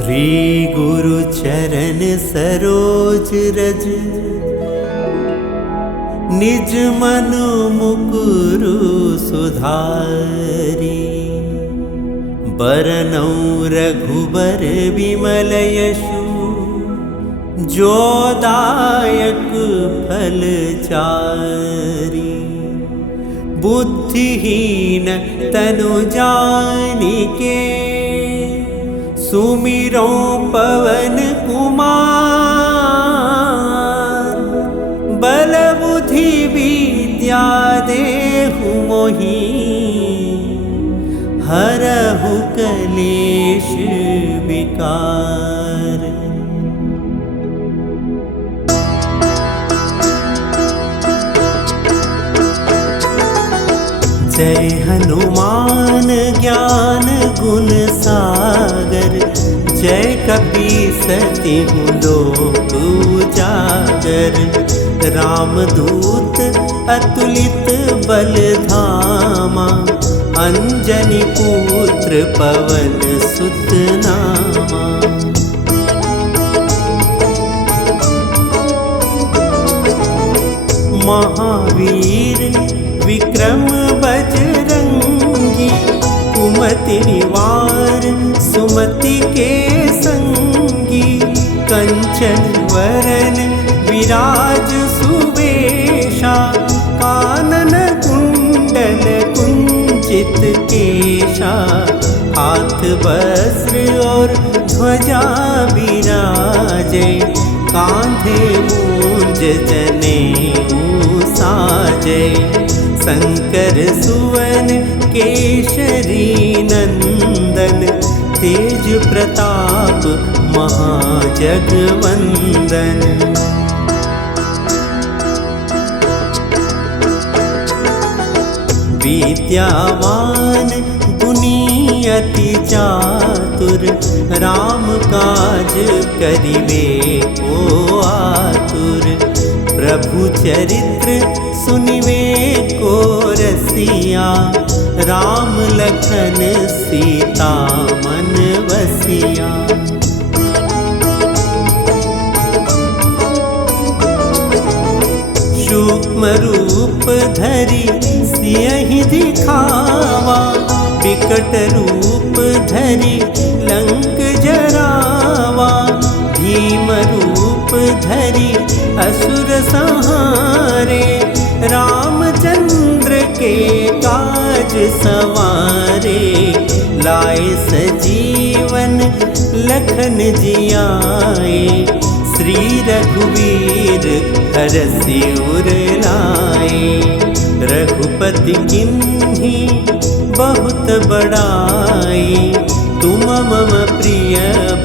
श्री गुरु चरण सरोज रज, निज मन मुकुरु सुधारी। बरनौ रघुबर विमल यशु, जो दायक फल चारी। बुद्धिहीन तनु जानिके, सुमिरो पवन कुमार। बल बुद्धि विद्या देहु मोहि, हरहु कलेश विकार। जय हनुमान ज्ञान गुण सागर, जय कपीसतिहु लोक उजागर। रामदूत अतुलित बल धामा, अंजनी पुत्र पवन सुत नामा। महावीर विक्रम बजरंगी, कुमति निवार सुमति के संगी। कंचन वरन विराज सुवेशा, कानन कुंडल कुंचित केशा। हाथ वस्त्र और ध्वजा विराजे, कांधे मूंज जनेऊ साजे। शंकर सुवन केशरी नंदन, तेज प्रताप महाजगवंदन। विद्यावान गुणी अति चातुर, राम काज करिवे को आतुर। प्रभु चरित्र सुनिवे को रसिया, राम लखन सीता मन बसिया। सूक्ष्म रूप धरि सियहि दिखावा, विकट रूप धरि लंक जरावा। भीम रूप धरि असुर संहारे, रामचंद्र के काज सवारे। लाए सजीवन लखन जियाए, श्री रघुवीर हरषि उर लाए। रघुपति किन्ही बहुत बड़ाई, तुम मम प्रिय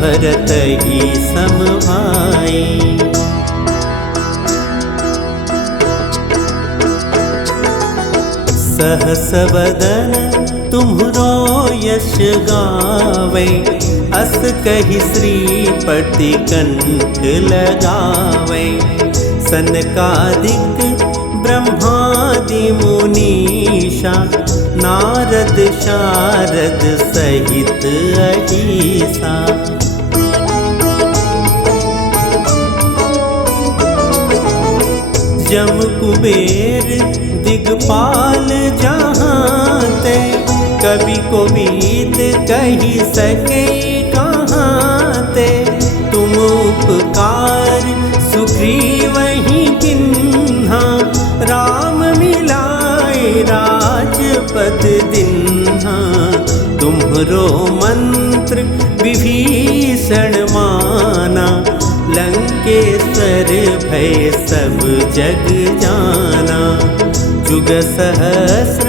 भरतहि सम भाई। सहस बदन तुम्हरो यश गावे, अस कहि श्रीपति कंठ लगावे। सनकादिक ब्रह्मादि मुनीषा, नारद शारद सहित अहीसा। जम कुबेर दिगपाल जहाँते, कवि कोविद कही सके कहाँते। तुम उपकार सुग्रीवहि किन्हा, राम मिलाए राजपद दिन्हा। तुम्हरो मंत्र विभीषण माना, लंकेश्वर भय सब जग जाना। जुग सहस्र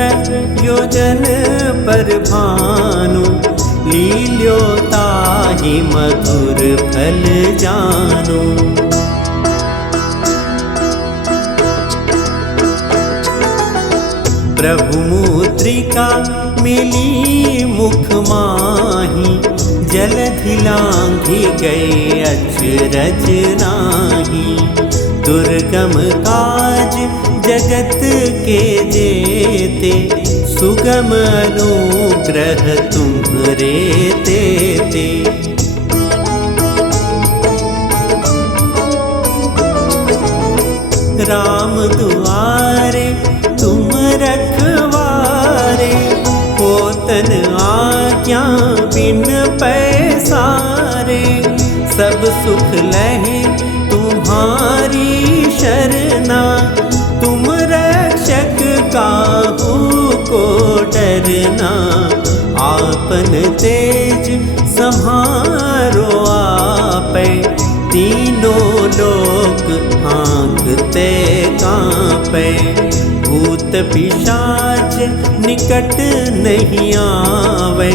योजन पर भानु, लील्योताहि मधुर फल जानु। प्रभु मुद्रिका मिली मुख माही, जलधि लांघि गए अचरज नाही। दुर्गम काज जगत के जेते, सुगम अनुग्रह तुम्हरे तेते। राम दुआरे तुम रखवारे, होतन आज्ञा बिन पैसारे, सब सुख लहे तुम्हारी शरणा, तुम रक्षक काहू को डरना, आपन तेज सम्हारो आपै, तीनों लोक हाँकते कांपै, भूत पिशाच निकट नहीं आवे,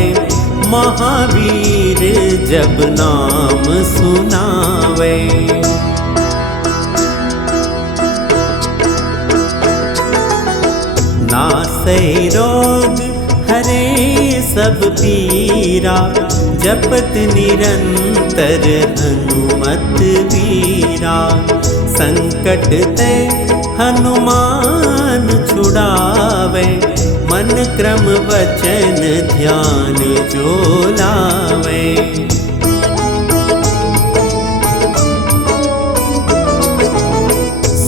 महावीर जब नाम सुनावे। नासै रोग हरे सब पीरा, जपत निरंतर हनुमत वीरा, संकट ते हनुमान छुड़ावे, मन क्रम वचन ध्यान जो लावे।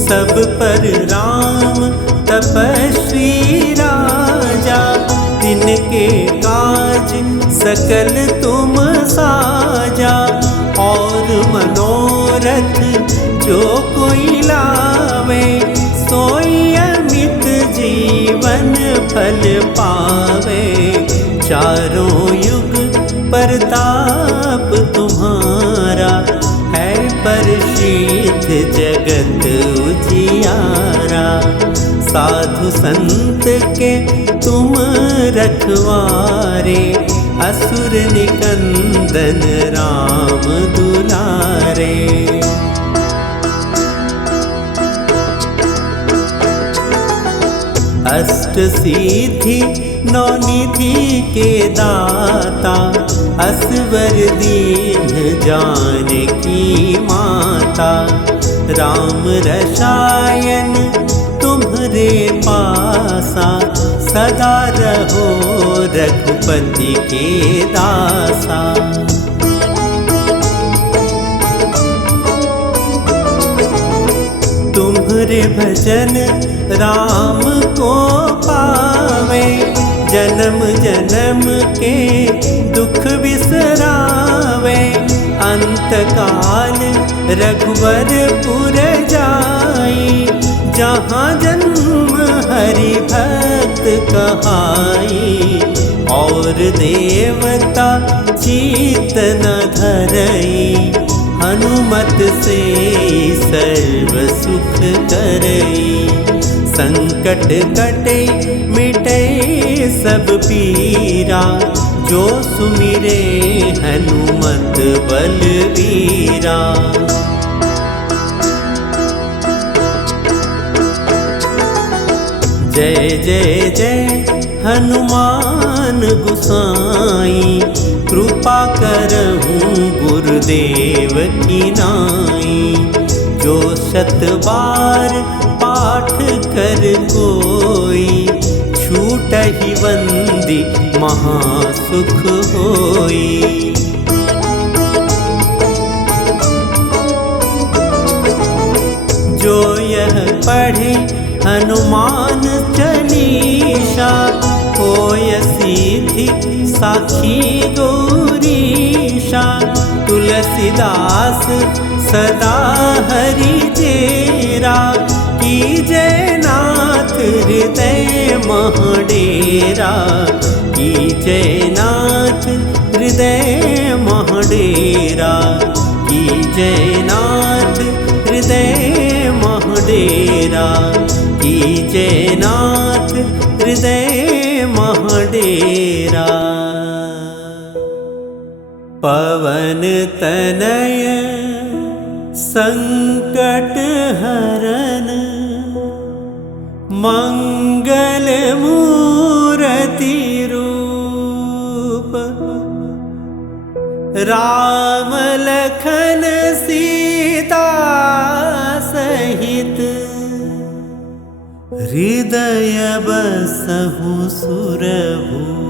सब पर राम तपस्वी राजा, तिनके काज सकल तुम साजा, और मनोरथ जो कोई लावे, सोई अमित जीवन फल पावे, चारों युग प्रताप तुम्हारा, है प्रसिद्ध जगत उजियारा, साधु संत के तुम रखवारे, असुर निकंदन राम दुलारे। अष्ट सिद्धि नौ निधि के दाता, असवर दीन जानकी माता, राम रसायन तुम्हरे पासा, सदा रहो रघुपति के दासा। तुम्हरे भजन राम को पावे, जन्म जन्म के दुख बिसरावे, अंत काल रघुवरपुर जाई, जहाँ जन्म हरि भक्त कहाई, और देवता चित्त न धरई, हनुमत से सर्व सुख करई, संकट कटे मिटे सब पीरा, जो सुमिरे हनुमत बलवीरा। जय जय जय हनुमान गुसाई, कृपा करहूँ गुरुदेव की नाई, जो शत बार पाठ कर कोई, छूटहि वंदी महासुख होई। जो यह पढ़े हनुमान चालीसा, होय सिद्धि साखी गौरीशा, तुलसीदास सदा हरि चेरा, कीजय नाथ हृदय महडेरा, कीजय नाथ हृदय महडेरा, कीजय नाथ हृदय महडेरा, कीजय नाथ हृदय महडेरा। पवन तनय संकट हरन, मंगल मूर्ति रूप, राम लखन सीता सहित, हृदय बसहु सुरभूप।